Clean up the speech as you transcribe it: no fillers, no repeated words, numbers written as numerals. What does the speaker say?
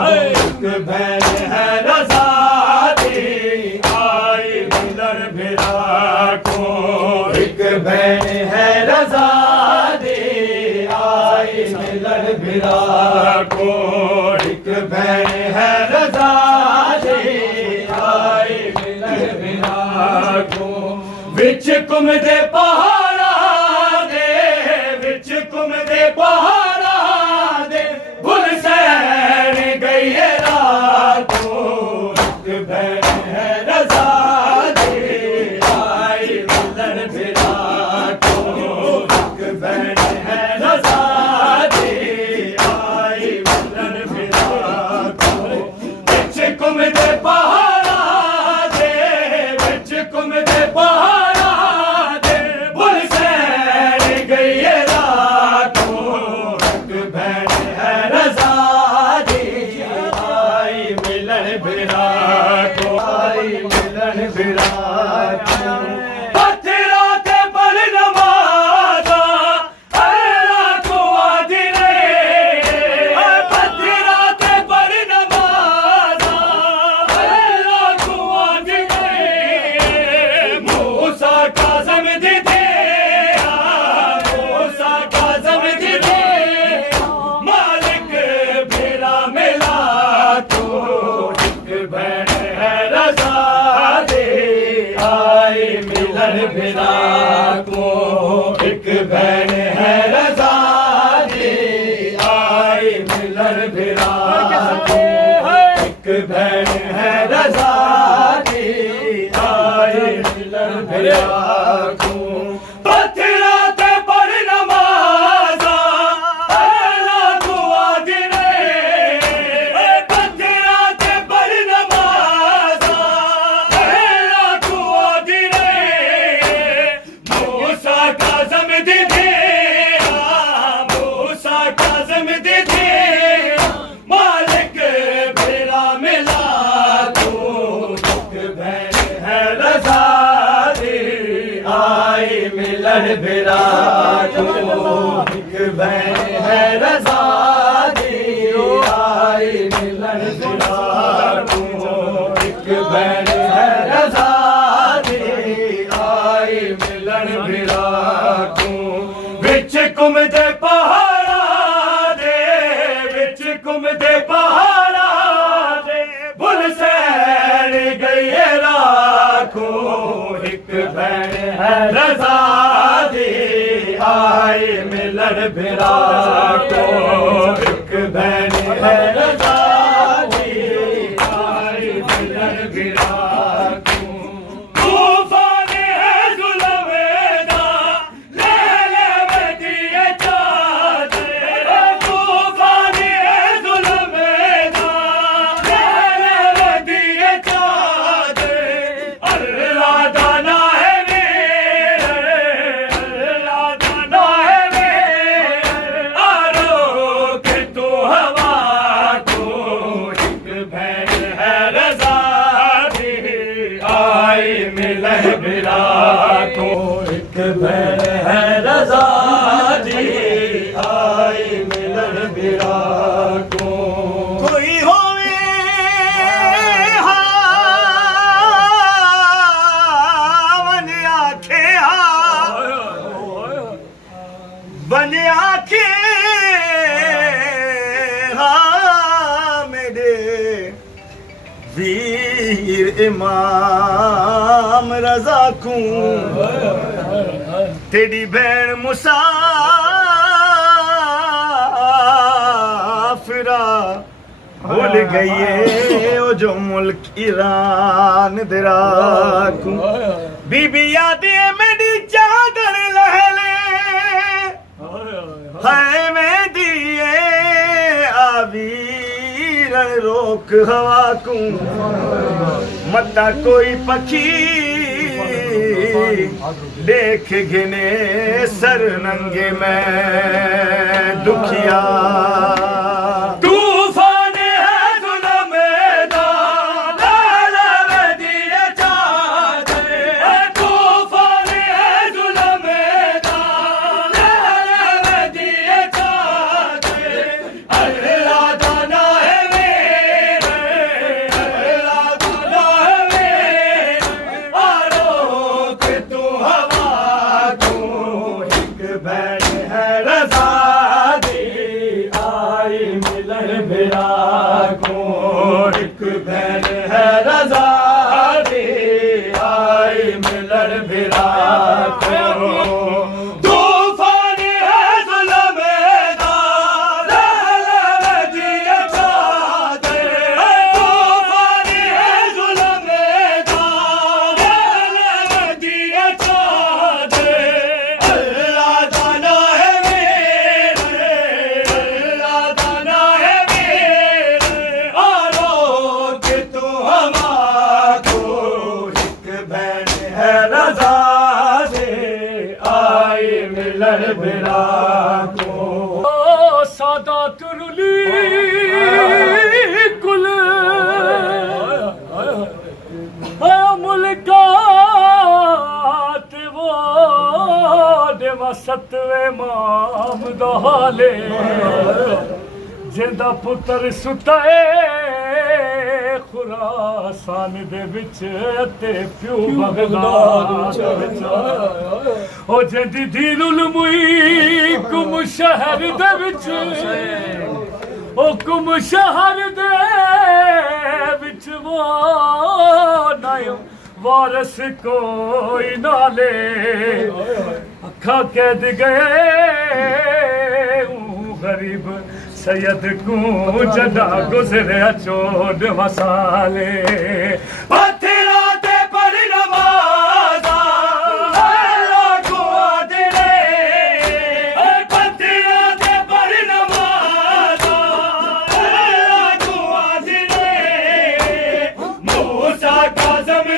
एक बहन है रज़ा दी आई मिलन भिरा को। एक बहन है रज़ा दी आई मिलन भिरा को। एक बहन है रज़ा दी आई मिलन भिरा को। विच कुम दे पहाड़ा दे विच कुम दे पहाड़ा दे भुल सैन गई रातों। एक बहन है रज़ा दी आई मिलन भिरा को। एक बहन है रज़ा दी आई मिलन भिरा को। विच कुम दे पहाड़ा दे विच कुम दे पहाड़ा दे भुल सैन गई रातों। एक बहन है रज़ा दी आई मिलन भिरा को। आई मिलन भिरा को। पत्थरा ते पर नमाज़ा अल्लाह को आदि रे। पत्थरा ते पर नमाज़ा अल्लाह को आदि रे। मूसा काज़म दी दे मूसा काज़म दी दे मालिक भिरा मिला तो। एक बहन है रज़ा दी आई मिलन भिरा को। एक बहन है रज़ा दी आई मिलन भिरा को। एक बहन है रज़ा दी आई मिलन भिरा को। पत्थरा ते पर नमाज़ा अल्लाह को आदि रे। पत्थरा ते पर नमाज़ा अल्लाह को आदि रे। मूसा काज़म दी दे मूसा काज़म दी दे मालिक भिरा मिला तो। एक बहन है रज़ा दी आई मिलन भिरा को। एक बहन है रज़ा दी आई मिलन भिरा को। एक बहन है रज़ा दी आई मिलन भिरा को। विच कुम दे पहाड़ा दे विच कुम दे पहाड़ा दे भुल सैन गई राखो। एक बहन है रज़ा दी आई मिलन भिरा को। एक बहन है रज़ा दी आई मिलन भिरा को। तूफान है जुल्मेदा ले ले दिए चादर। तूफान है जुल्मेदा ले ले दिए चादर। अल्लाह दाना है मेरे अल्लाह दाना है मेरे आरो के तो हवा को। एक बहन है रज़ा दी आई मिलन भिरा को। एक बहन है रज़ा दी आई मिलन भिरा को। कोई होवे वन आखे वन आखे मेरे वीर इमाम रज़ा को। तेरी बहन मुसाफिरा भूल गई है ओ जो मुल्क ईरान दराकू। बीबी याद है मेरी चादर लहले है मैं दिए आवीर रोक हवा को। मता कोई पखी देख गिने सर नंगे मैं दुखिया। तूफान है जुल्मेदा ले ले दिए चादर। तूफान है जुल्मेदा ले ले दिए चादर। अल्लाह दाना है मेरे भिरा को एक बहन है रजा दे आई मिलन भिरा को सादा तुरुली कुल मुल्कात वो देवा सतवे माम दहाले जिंदा पुत्र सुताए खुरासान दे विच ते प्यो बगदाद ओ जिंदी दीनुल मुई कुम शहर दे विच ओ कुम शहर दे विच वो नायो वारस कोई नाले अखा कैद गए गरीब सैयद को जदा गुजरे चोद मसाले पत्थरा ते पर नमाज़ा लाखो दिले पत्थरा ते पर नमाज़ा लाखो दिले मूसा काज़म